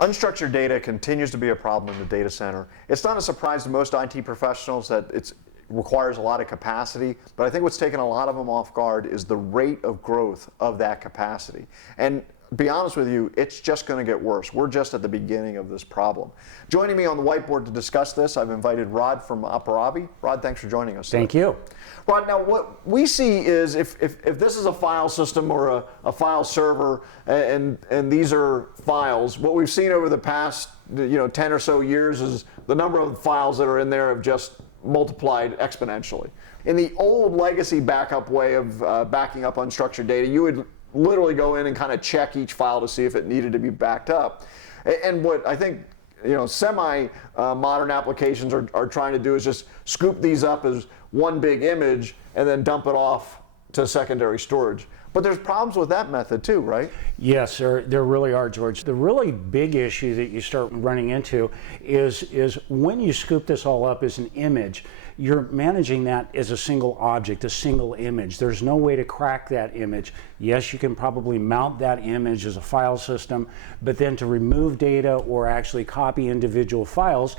Unstructured data continues to be a problem in the data center. It's not a surprise to most IT professionals that it requires a lot of capacity, but I think what's taken a lot of them off guard is the rate of growth of that capacity. And to be honest with you, it's just going to get worse. We're just at the beginning of this problem. Joining me on the whiteboard to discuss this, I've invited Rod from Aparavi. Rod, thanks for joining us today. Thank you. Rod, now what we see is if this is a file system or a file server and these are files, what we've seen over the past 10 or so years is the number of files that are in there have just multiplied exponentially. In the old legacy backup way of backing up unstructured data, you would literally go in and kind of check each file to see if it needed to be backed up. And what I think semi-modern applications are trying to do is just scoop these up as one big image and then dump it off to secondary storage. But there's problems with that method too, right? Yes, there really are, George. The really big issue that you start running into is when you scoop this all up as an image, you're managing that as a single object, a single image. There's no way to crack that image. Yes, you can probably mount that image as a file system, but then to remove data or actually copy individual files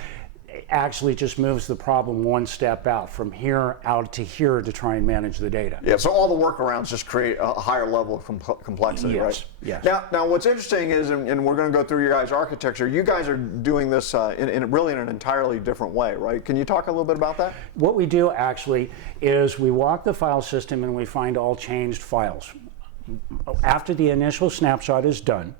actually just moves the problem one step out, from here out to here, to try and manage the data. Yeah, so all the workarounds just create a higher level of complexity, yes, right? Yes. Now what's interesting is, and we're going to go through your guys' architecture, you guys are doing this really in an entirely different way, right? Can you talk a little bit about that? What we do actually is we walk the file system and we find all changed files. After the initial snapshot is done,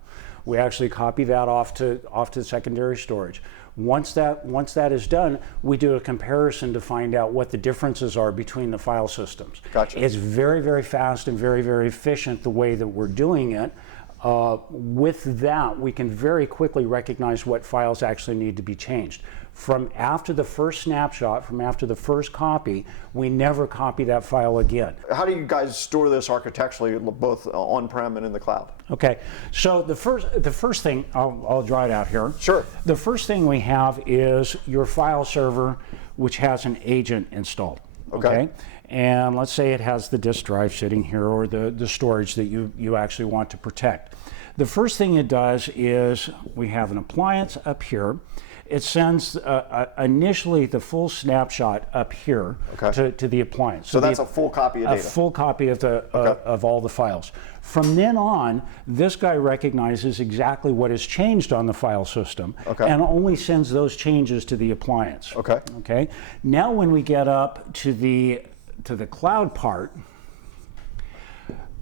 we actually copy that off to secondary storage. Once that is done, we do a comparison to find out what the differences are between the file systems. Gotcha. It's very, very fast and very, very efficient the way that we're doing it. With that, we can very quickly recognize what files actually need to be changed. From after the first snapshot, from after the first copy, we never copy that file again. How do you guys store this architecturally, both on-prem and in the cloud? Okay, so the first thing, I'll draw it out here. Sure. The first thing we have is your file server, which has an agent installed. Okay. And let's say it has the disk drive sitting here, or the storage that you actually want to protect. The first thing it does is we have an appliance up here. It sends initially the full snapshot up here to the appliance. So that's a full copy of data? A full copy of all the files. From then on, this guy recognizes exactly what has changed on the file system and only sends those changes to the appliance. Okay. Now when we get up to the cloud part,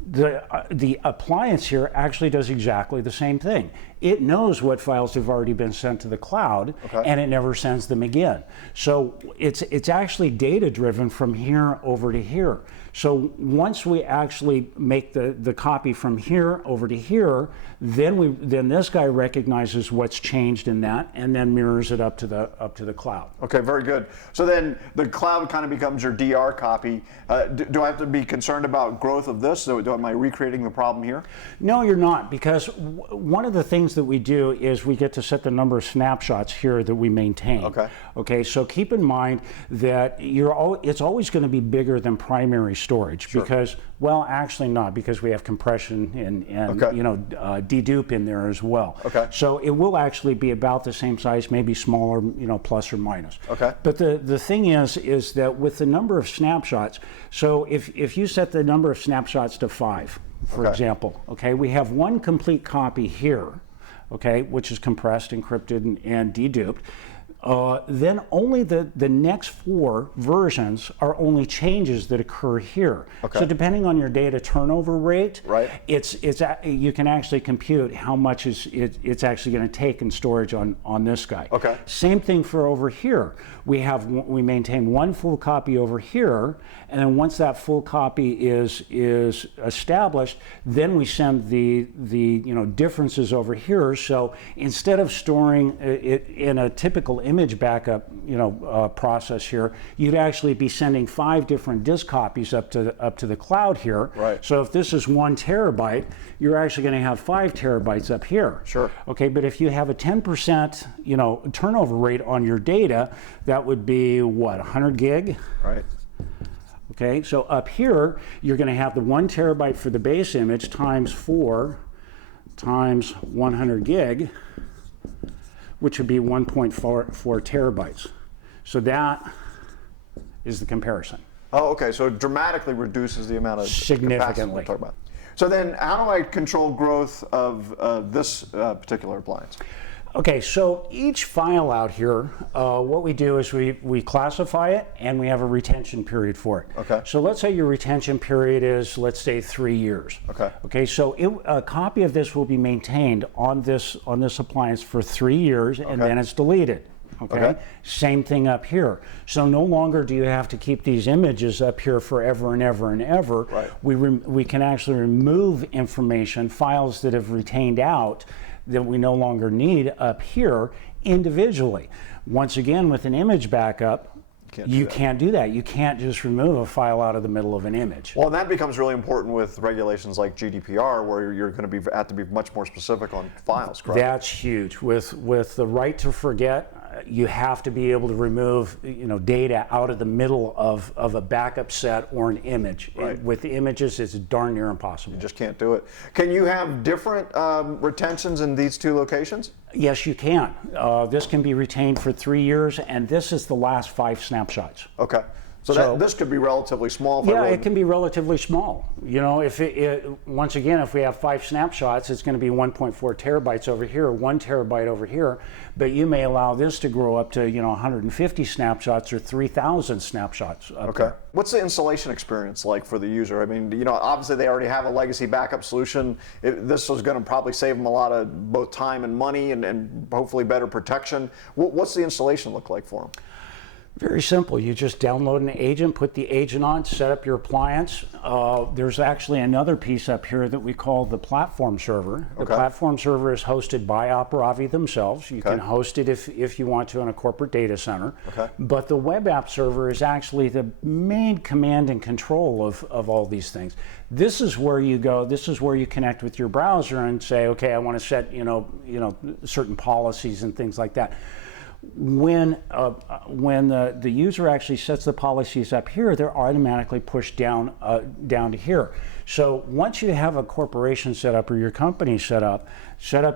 the appliance here actually does exactly the same thing. It knows what files have already been sent to the cloud, and it never sends them again. So it's actually data driven from here over to here. So once we actually make the copy from here over to here, then this guy recognizes what's changed in that and then mirrors it up to the cloud. Okay, very good. So then the cloud kind of becomes your DR copy. Do I have to be concerned about growth of this? So am I recreating the problem here? No, you're not, because one of the things that we do is we get to set the number of snapshots here that we maintain. Okay, so keep in mind that it's always going to be bigger than primary storage, because, well, actually not, because we have compression and dedupe in there as well. So it will actually be about the same size, maybe smaller, plus or minus. But the thing is that with the number of snapshots, so if you set the number of snapshots to 5, for example, we have one complete copy here, which is compressed, encrypted, and deduped. Then only the next 4 versions are only changes that occur here. So depending on your data turnover rate, you can actually compute how much it's actually going to take in storage on this guy. Same thing for over here. We maintain one full copy over here, and then once that full copy is established, then we send the differences over here. So instead of storing it in a typical image backup process here, you'd actually be sending 5 different disk copies up to the cloud here. So if this is 1 terabyte, you're actually going to have 5 terabytes up here. Okay, but if you have a 10% turnover rate on your data, that would be what, 100 gig? Okay, so up here you're going to have the 1 terabyte for the base image times 4 times 100 gig. which would be 1.4 terabytes. So that is the comparison. Oh, okay. So it dramatically reduces the amount of capacity we're talking about. So then, how do I control growth of this particular appliance? Okay, so each file out here, what we do is we classify it and we have a retention period for it. Okay. So let's say your retention period is, let's say, 3 years. Okay. Okay, so a copy of this will be maintained on this appliance for 3 years, and then it's deleted. Okay? Same thing up here. So no longer do you have to keep these images up here forever and ever and ever. Right. We can actually remove information, files that have retained out, that we no longer need up here individually. Once again, with an image backup, you can't do that. You can't just remove a file out of the middle of an image. Well, and that becomes really important with regulations like GDPR, where you're going to have to be much more specific on files, correct? That's huge. With the right to forget, you have to be able to remove data out of the middle of a backup set or an image. Right. With images, it's darn near impossible. You just can't do it. Can you have different retentions in these two locations? Yes, you can. This can be retained for 3 years, and this is the last 5 snapshots. Okay. So this could be relatively small. Yeah, it can be relatively small. If once again, if we have 5 snapshots, it's going to be 1.4 terabytes over here, 1 terabyte over here. But you may allow this to grow up to 150 snapshots or 3,000 snapshots. Okay. What's the installation experience like for the user? I mean, obviously they already have a legacy backup solution. This is going to probably save them a lot of both time and money, and hopefully better protection. What's the installation look like for them? Very simple. You just download an agent, put the agent on, set up your appliance. There's actually another piece up here that we call the platform server. The platform server is hosted by Aparavi themselves. You can host it if you want to in a corporate data center. But the web app server is actually the main command and control of all these things. This is where you go. This is where you connect with your browser and say, okay, I want to set certain policies and things like that. When the user actually sets the policies up here, they're automatically pushed down to here. So once you have a corporation set up or your company set up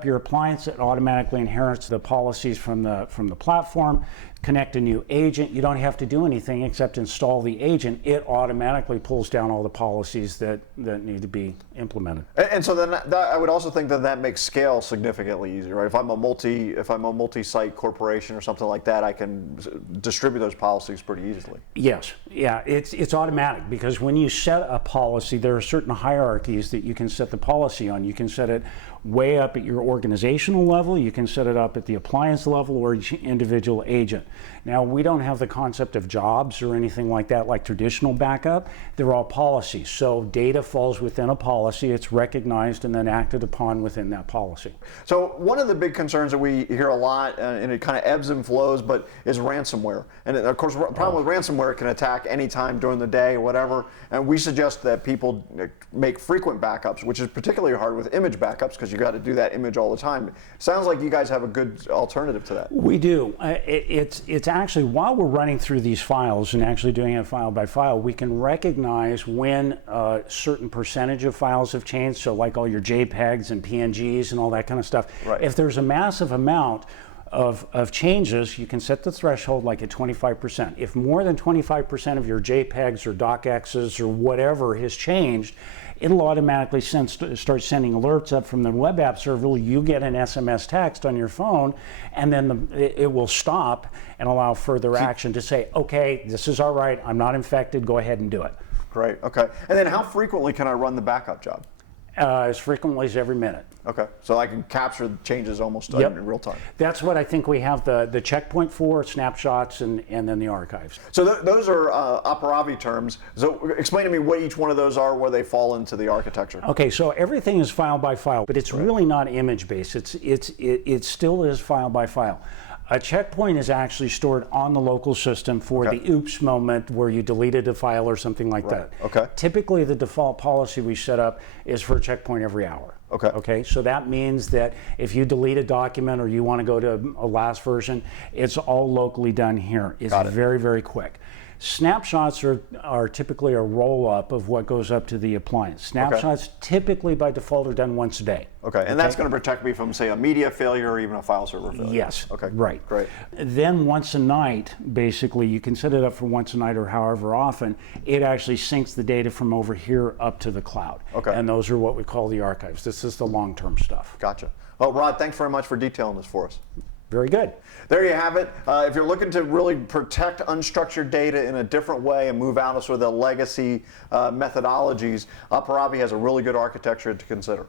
your appliance, it automatically inherits the policies from the platform. Connect a new agent. You don't have to do anything except install the agent. It automatically pulls down all the policies that need to be implemented. And so then I would also think that makes scale significantly easier, right? If I'm a multi-site corporation or something like that, I can distribute those policies pretty easily. Yes, yeah, it's automatic, because when you set a policy, there are certain hierarchies that you can set the policy on. You can set it way up at your organizational level, you can set it up at the appliance level, or each individual agent. Now, we don't have the concept of jobs or anything like that like traditional backup. They're all policies. So data falls within a policy, it's recognized and then acted upon within that policy. So one of the big concerns that we hear a lot, and it kind of ebbs and flows, but is ransomware. And of course, the problem with ransomware, it can attack anytime during the day or whatever. And we suggest that people make frequent backups, which is particularly hard with image backups, because you got to do that image all the time. Sounds like you guys have a good alternative to that. We do. It's actually, while we're running through these files and actually doing it file by file, we can recognize when a certain percentage of files have changed. So like all your JPEGs and PNGs and all that kind of stuff. Right. If there's a massive amount of changes, you can set the threshold like at 25%. If more than 25% of your JPEGs or DocXs or whatever has changed, it'll automatically start sending alerts up from the web app server. You get an SMS text on your phone, and then it will stop and allow further action to say, okay, this is all right, I'm not infected, go ahead and do it. Great, okay. And then how frequently can I run the backup job? As frequently as every minute. Okay, so I can capture changes almost in real time. That's what I think we have the checkpoint for, snapshots, and then the archives. So those are Aparavi terms. So explain to me what each one of those are, where they fall into the architecture. Okay, so everything is file by file, but it's really not image based. It still is file by file. A checkpoint is actually stored on the local system for the oops moment where you deleted a file or something like that. Okay. Typically, the default policy we set up is for a checkpoint every hour. Okay. Okay, so that means that if you delete a document or you want to go to a last version, it's all locally done here. It's very, very quick. Snapshots are typically a roll-up of what goes up to the appliance. Snapshots typically by default are done once a day. Okay, and that's going to protect me from, say, a media failure or even a file server failure. Yes. Okay. Right. Great. Then once a night, basically, you can set it up for once a night or however often, it actually syncs the data from over here up to the cloud. Okay. And those are what we call the archives. This is the long-term stuff. Gotcha. Well, Rod, thanks very much for detailing this for us. Very good. There you have it. If you're looking to really protect unstructured data in a different way and move out of sort of the legacy methodologies, Aparavi has a really good architecture to consider.